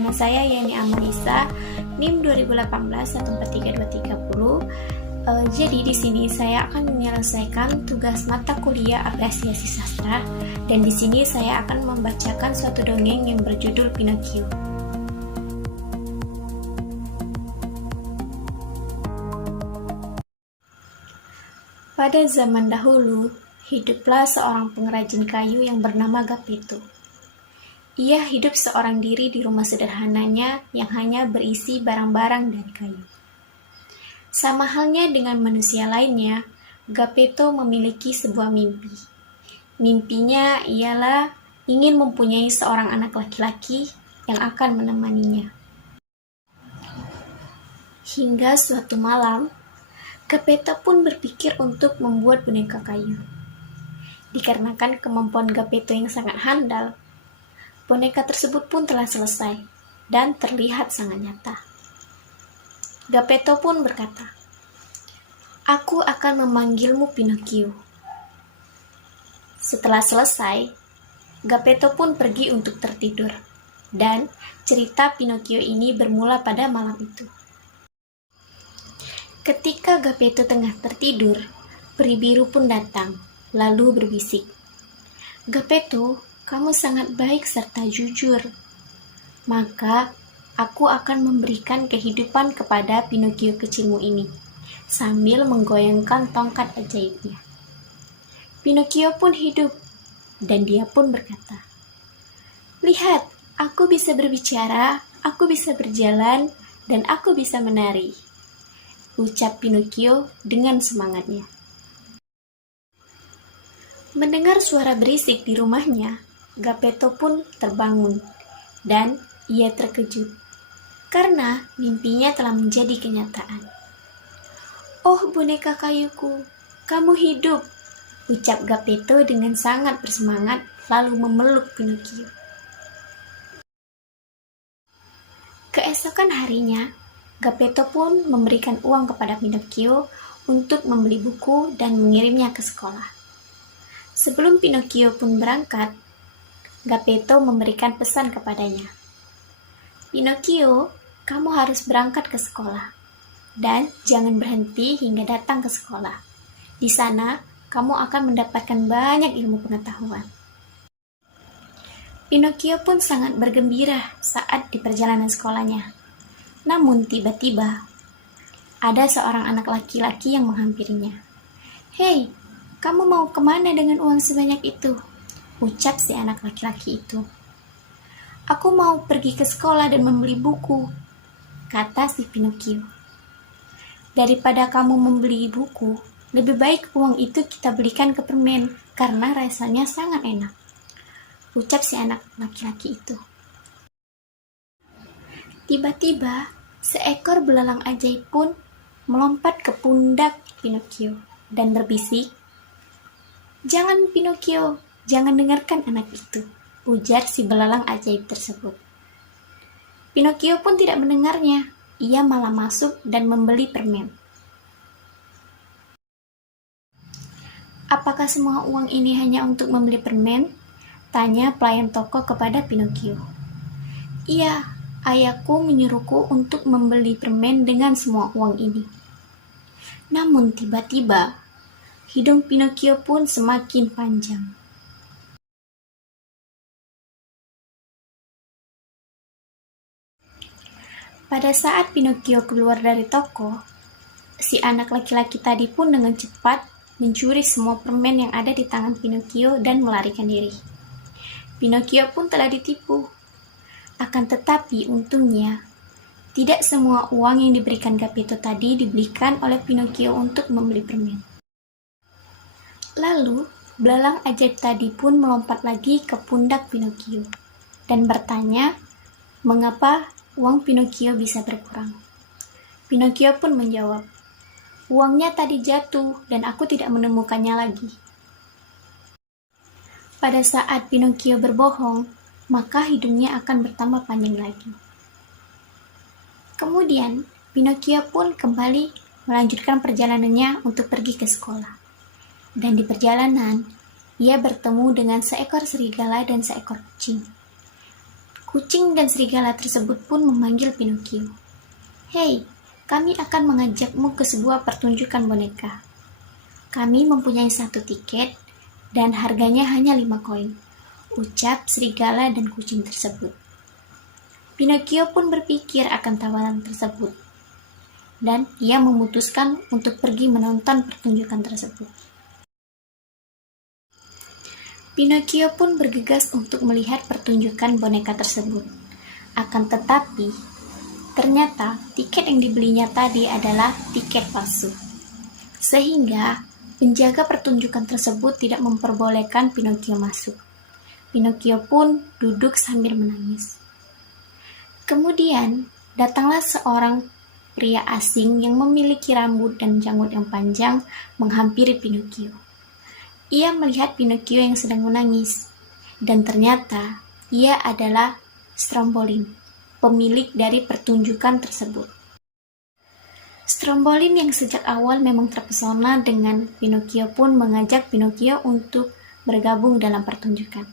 Nama saya Yani Amarisa, NIM 2018143230. Jadi di sini saya akan menyelesaikan tugas mata kuliah Apresiasi Sastra, dan di sini saya akan membacakan suatu dongeng yang berjudul Pinocchio. Pada zaman dahulu, hiduplah seorang pengrajin kayu yang bernama Geppetto. Ia hidup seorang diri di rumah sederhananya yang hanya berisi barang-barang dari kayu. Sama halnya dengan manusia lainnya, Geppetto memiliki sebuah mimpi. Mimpinya ialah ingin mempunyai seorang anak laki-laki yang akan menemaninya. Hingga suatu malam, Geppetto pun berpikir untuk membuat boneka kayu. Dikarenakan kemampuan Geppetto yang sangat handal, boneka tersebut pun telah selesai dan terlihat sangat nyata. Geppetto pun berkata, "Aku akan memanggilmu Pinocchio." Setelah selesai, Geppetto pun pergi untuk tertidur, dan cerita Pinocchio ini bermula pada malam itu. Ketika Geppetto tengah tertidur, peri biru pun datang, lalu berbisik, "Geppetto, kamu sangat baik serta jujur. Maka, aku akan memberikan kehidupan kepada Pinocchio kecilmu ini," sambil menggoyangkan tongkat ajaibnya. Pinocchio pun hidup, dan dia pun berkata, "Lihat, aku bisa berbicara, aku bisa berjalan, dan aku bisa menari," ucap Pinocchio dengan semangatnya. Mendengar suara berisik di rumahnya, Geppetto pun terbangun, dan ia terkejut, karena mimpinya telah menjadi kenyataan. "Oh boneka kayuku, kamu hidup," ucap Geppetto dengan sangat bersemangat, lalu memeluk Pinocchio. Keesokan harinya, Geppetto pun memberikan uang kepada Pinocchio untuk membeli buku dan mengirimnya ke sekolah. Sebelum Pinocchio pun berangkat, Geppetto memberikan pesan kepadanya. "Pinocchio, kamu harus berangkat ke sekolah, dan jangan berhenti hingga datang ke sekolah. Di sana, kamu akan mendapatkan banyak ilmu pengetahuan." Pinocchio pun sangat bergembira saat di perjalanan sekolahnya. Namun tiba-tiba, ada seorang anak laki-laki yang menghampirinya. "Hei, kamu mau kemana dengan uang sebanyak itu?" ucap si anak laki-laki itu. "Aku mau pergi ke sekolah dan membeli buku," kata si Pinocchio. "Daripada kamu membeli buku, lebih baik uang itu kita belikan ke permen, karena rasanya sangat enak," ucap si anak laki-laki itu. Tiba-tiba, seekor belalang ajaib pun melompat ke pundak Pinocchio dan berbisik, "Jangan Pinocchio, jangan dengarkan anak itu," ujar si belalang ajaib tersebut. Pinocchio pun tidak mendengarnya, ia malah masuk dan membeli permen. "Apakah semua uang ini hanya untuk membeli permen?" tanya pelayan toko kepada Pinocchio. "Iya, ayahku menyuruhku untuk membeli permen dengan semua uang ini." Namun tiba-tiba, hidung Pinocchio pun semakin panjang. Pada saat Pinocchio keluar dari toko, si anak laki-laki tadi pun dengan cepat mencuri semua permen yang ada di tangan Pinocchio dan melarikan diri. Pinocchio pun telah ditipu. Akan tetapi untungnya, tidak semua uang yang diberikan Geppetto tadi dibelikan oleh Pinocchio untuk membeli permen. Lalu, belalang ajaib tadi pun melompat lagi ke pundak Pinocchio dan bertanya, mengapa uang Pinocchio bisa berkurang. Pinocchio pun menjawab, "Uangnya tadi jatuh dan aku tidak menemukannya lagi." Pada saat Pinocchio berbohong, maka hidungnya akan bertambah panjang lagi. Kemudian, Pinocchio pun kembali melanjutkan perjalanannya untuk pergi ke sekolah. Dan di perjalanan, ia bertemu dengan seekor serigala dan seekor kucing. Kucing dan serigala tersebut pun memanggil Pinocchio. "Hei, kami akan mengajakmu ke sebuah pertunjukan boneka. Kami mempunyai 1 tiket dan harganya hanya 5 koin," ucap serigala dan kucing tersebut. Pinocchio pun berpikir akan tawaran tersebut, dan ia memutuskan untuk pergi menonton pertunjukan tersebut. Pinocchio pun bergegas untuk melihat pertunjukan boneka tersebut. Akan tetapi, ternyata tiket yang dibelinya tadi adalah tiket palsu. Sehingga penjaga pertunjukan tersebut tidak memperbolehkan Pinocchio masuk. Pinocchio pun duduk sambil menangis. Kemudian, datanglah seorang pria asing yang memiliki rambut dan janggut yang panjang menghampiri Pinocchio. Ia melihat Pinocchio yang sedang menangis, dan ternyata ia adalah Strombolin, pemilik dari pertunjukan tersebut. Strombolin yang sejak awal memang terpesona dengan Pinocchio pun mengajak Pinocchio untuk bergabung dalam pertunjukan.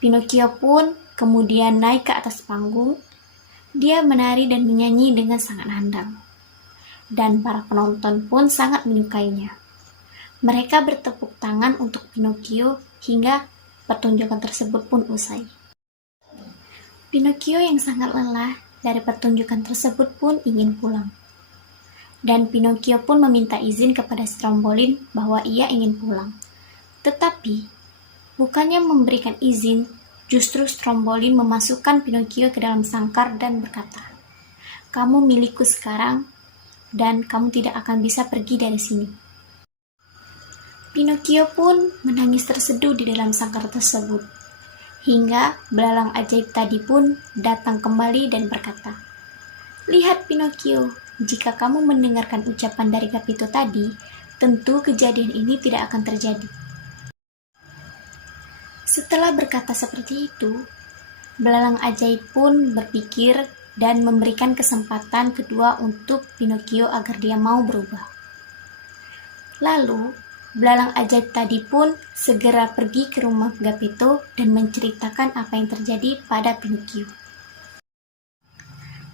Pinocchio pun kemudian naik ke atas panggung. Dia menari dan menyanyi dengan sangat handal. Dan para penonton pun sangat menyukainya. Mereka bertepuk tangan untuk Pinocchio hingga pertunjukan tersebut pun usai. Pinocchio yang sangat lelah dari pertunjukan tersebut pun ingin pulang. Dan Pinocchio pun meminta izin kepada Strombolin bahwa ia ingin pulang. Tetapi, bukannya memberikan izin, justru Strombolin memasukkan Pinocchio ke dalam sangkar dan berkata, "Kamu milikku sekarang, dan kamu tidak akan bisa pergi dari sini." Pinocchio pun menangis terseduh di dalam sangkar tersebut, hingga belalang ajaib tadi pun datang kembali dan berkata, "Lihat Pinocchio, jika kamu mendengarkan ucapan dari Geppetto tadi, tentu kejadian ini tidak akan terjadi." Setelah berkata seperti itu, belalang ajaib pun berpikir dan memberikan kesempatan kedua untuk Pinocchio agar dia mau berubah. Lalu, belalang ajaib tadi pun segera pergi ke rumah Geppetto dan menceritakan apa yang terjadi pada Pinocchio.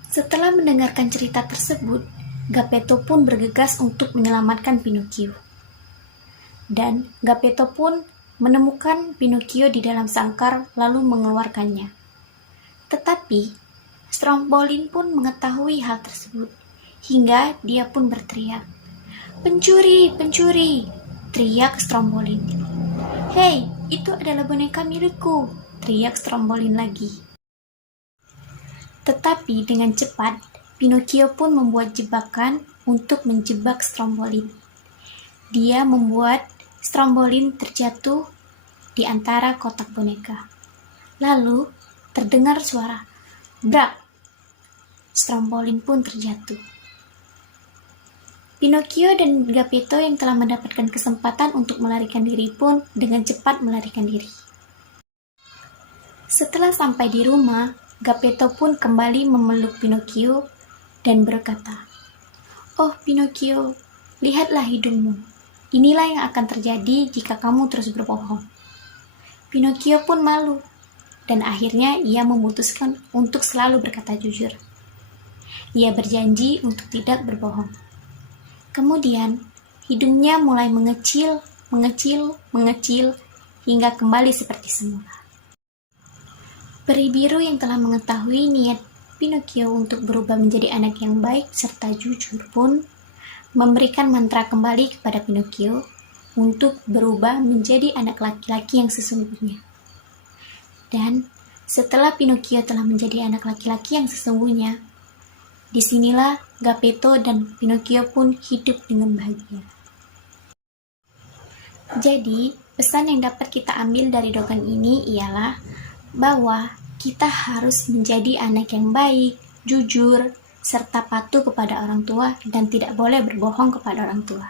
Setelah mendengarkan cerita tersebut, Geppetto pun bergegas untuk menyelamatkan Pinocchio. Dan Geppetto pun menemukan Pinocchio di dalam sangkar lalu mengeluarkannya. Tetapi, Strombolin pun mengetahui hal tersebut, hingga dia pun berteriak, "Pencuri! Pencuri!" teriak Strombolin. "Hei, itu adalah boneka milikku!" teriak Strombolin lagi. Tetapi dengan cepat, Pinocchio pun membuat jebakan untuk menjebak Strombolin. Dia membuat Strombolin terjatuh di antara kotak boneka. Lalu terdengar suara brak. Strombolin pun terjatuh. Pinocchio dan Geppetto yang telah mendapatkan kesempatan untuk melarikan diri pun dengan cepat melarikan diri. Setelah sampai di rumah, Geppetto pun kembali memeluk Pinocchio dan berkata, "Oh Pinocchio, lihatlah hidungmu. Inilah yang akan terjadi jika kamu terus berbohong." Pinocchio pun malu, dan akhirnya ia memutuskan untuk selalu berkata jujur. Ia berjanji untuk tidak berbohong. Kemudian, hidungnya mulai mengecil, hingga kembali seperti semula. Peri biru yang telah mengetahui niat Pinocchio untuk berubah menjadi anak yang baik serta jujur pun memberikan mantra kembali kepada Pinocchio untuk berubah menjadi anak laki-laki yang sesungguhnya. Dan setelah Pinocchio telah menjadi anak laki-laki yang sesungguhnya, disinilah Geppetto dan Pinocchio pun hidup dengan bahagia. Jadi, pesan yang dapat kita ambil dari dongeng ini ialah bahwa kita harus menjadi anak yang baik, jujur, serta patuh kepada orang tua dan tidak boleh berbohong kepada orang tua.